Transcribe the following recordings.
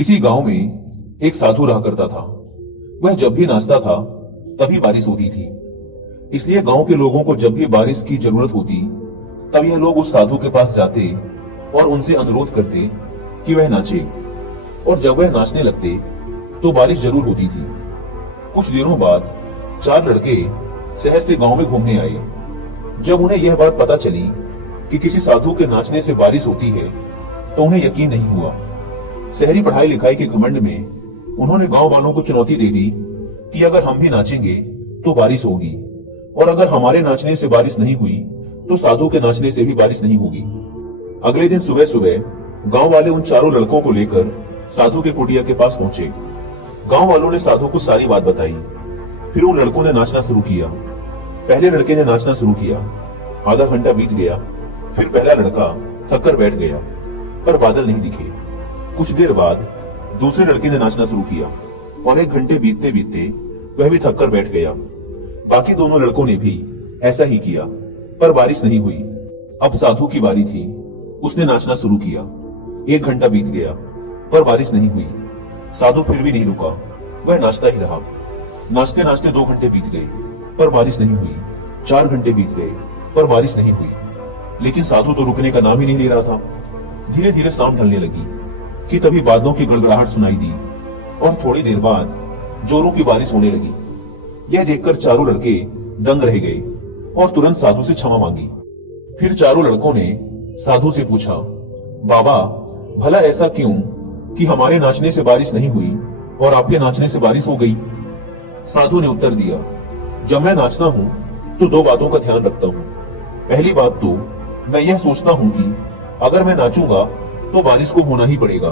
किसी गांव में एक साधु रहा करता था। वह जब भी नाचता था तभी बारिश होती थी। इसलिए गांव के लोगों को जब भी बारिश की जरूरत होती तब यह लोग उस साधु के पास जाते और उनसे अनुरोध करते कि वह नाचे, और जब वह नाचने लगते तो बारिश जरूर होती थी। कुछ दिनों बाद 4 लड़के शहर से गांव में घूमने आए। जब उन्हें यह बात पता चली कि किसी साधु के नाचने से बारिश होती है तो उन्हें यकीन नहीं हुआ। शहरी पढ़ाई लिखाई के घमंड में उन्होंने गांव वालों को चुनौती दे दी कि अगर हम भी नाचेंगे तो बारिश होगी, और अगर हमारे नाचने से बारिश नहीं हुई तो साधु के नाचने से भी बारिश नहीं होगी। अगले दिन सुबह सुबह गांव वाले उन चारों लड़कों को लेकर साधु के कुटिया के पास पहुंचे। गांव वालों ने साधु को सारी बात बताई। फिर उन लड़कों ने नाचना शुरू किया। पहले लड़के ने नाचना शुरू किया। आधा घंटा बीत गया। फिर पहला लड़का थक कर बैठ गया, पर बादल नहीं दिखे। कुछ देर बाद दूसरे लड़के ने नाचना शुरू किया और 1 घंटे बीतते बीतते वह भी थक कर बैठ गया। बाकी दोनों लड़कों ने भी ऐसा ही किया, पर बारिश नहीं हुई। अब साधु की बारी थी। उसने नाचना शुरू किया। 1 घंटा बीत गया, पर बारिश नहीं हुई। साधु फिर भी नहीं रुका, वह नाचता ही रहा। नाचते नाचते 2 घंटे बीत गए, पर बारिश नहीं हुई। 4 घंटे बीत गए, पर बारिश नहीं हुई। लेकिन साधु तो रुकने का नाम ही नहीं ले रहा था। धीरे धीरे शाम ढलने लगी कि तभी बादलों की गड़गड़ाहट सुनाई दी और थोड़ी देर बाद जोरों की बारिश होने लगी। यह देखकर चारों लड़के दंग रह गए और तुरंत साधु से क्षमा मांगी। फिर चारों लड़कों ने साधु से पूछा, बाबा, भला ऐसा क्यों कि हमारे नाचने से बारिश नहीं हुई और आपके नाचने से बारिश हो गई? साधु ने उत्तर दिया, जब मैं नाचता हूं तो 2 बातों का ध्यान रखता हूं। पहली बात तो मैं यह सोचता हूं कि अगर मैं नाचूंगा तो बारिश को होना ही पड़ेगा,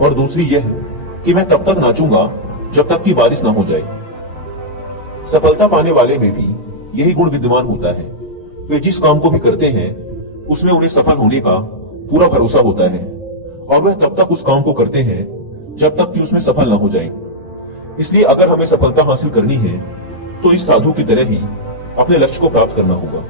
और दूसरी यह कि मैं तब तक नाचूंगा जब तक कि बारिश ना हो जाए। सफलता पाने वाले में भी यही गुण विद्यमान होता है। वे जिस काम को भी करते हैं उसमें उन्हें सफल होने का पूरा भरोसा होता है, और वह तब तक उस काम को करते हैं जब तक कि उसमें सफल ना हो जाए। इसलिए अगर हमें सफलता हासिल करनी है तो इस साधु की तरह ही अपने लक्ष्य को प्राप्त करना होगा।